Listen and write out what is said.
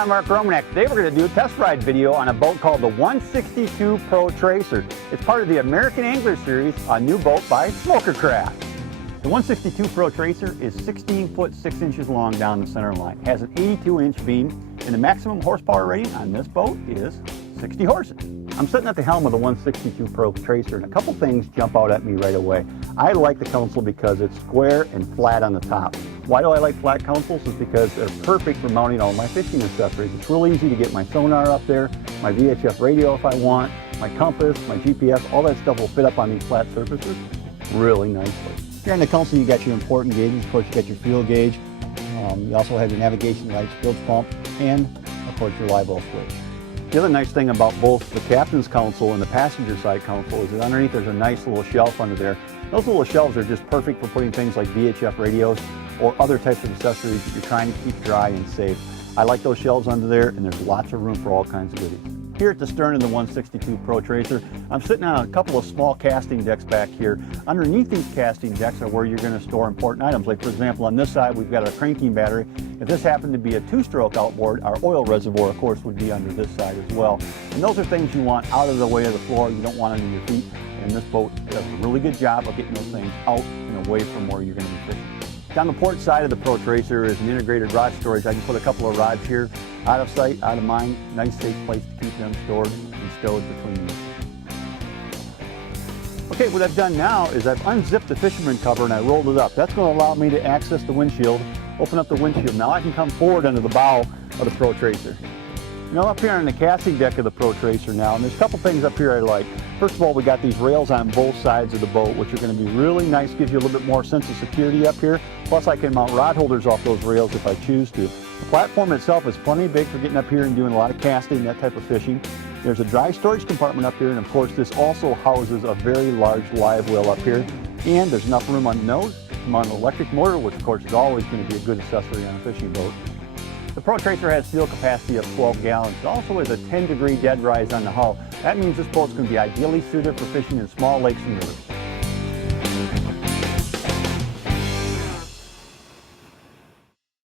I'm Mark Romanek. Today we're going to do a test ride video on a boat called the 162 Pro Tracer. It's part of the American Angler Series, a new boat by Smokercraft. The 162 Pro Tracer is 16 foot 6 inches long down the center line, has an 82-inch beam, and the maximum horsepower rating on this boat is 60 horses. I'm sitting at the helm of the 162 Pro Tracer, and a couple things jump out at me right away. I like the console because it's square and flat on the top. Why do I like flat consoles? Is because they're perfect for mounting all my fishing accessories. It's real easy to get my sonar up there, my VHF radio if I want, my compass, my GPS, all that stuff will fit up on these flat surfaces really nicely. Here on the console you got your important gauges. Of course you got your fuel gauge. You also have your navigation lights, bilge pump, and of course your live oil switch. The other nice thing about both the captain's console and the passenger side console is that underneath there's a nice little shelf under there. Those little shelves are just perfect for putting things like VHF radios or other types of accessories that you're trying to keep dry and safe. I like those shelves under there, and there's lots of room for all kinds of goodies. Here at the stern of the 162 Pro Tracer, I'm sitting on a couple of small casting decks back here. Underneath these casting decks are where you're going to store important items. Like for example, on this side we've got our cranking battery. If this happened to be a two-stroke outboard, our oil reservoir of course would be under this side as well. And those are things you want out of the way of the floor. You don't want under your feet. And this boat does a really good job of getting those things out and away from where you're going to be fishing. Down the port side of the Pro Tracer is an integrated rod storage. I can put a couple of rods here, out of sight, out of mind. Nice safe place to keep them stored and stowed between you. Okay, what I've done now is I've unzipped the fisherman cover and I rolled it up. That's going to allow me to access the windshield, open up the windshield. Now I can come forward under the bow of the Pro Tracer. You know, up here on the casting deck of the Pro Tracer now, and there's a couple things up here I like. First of all, we got these rails on both sides of the boat, which are going to be really nice, gives you a little bit more sense of security up here. Plus I can mount rod holders off those rails if I choose to. The platform itself is plenty big for getting up here and doing a lot of casting, that type of fishing. There's a dry storage compartment up here, and of course this also houses a very large live well up here. And there's enough room on the nose to mount an electric motor, which of course is always going to be a good accessory on a fishing boat. The Pro Tracer has fuel capacity of 12 gallons. It also has a 10-degree dead rise on the hull. That means this boat's going to be ideally suited for fishing in small lakes and rivers.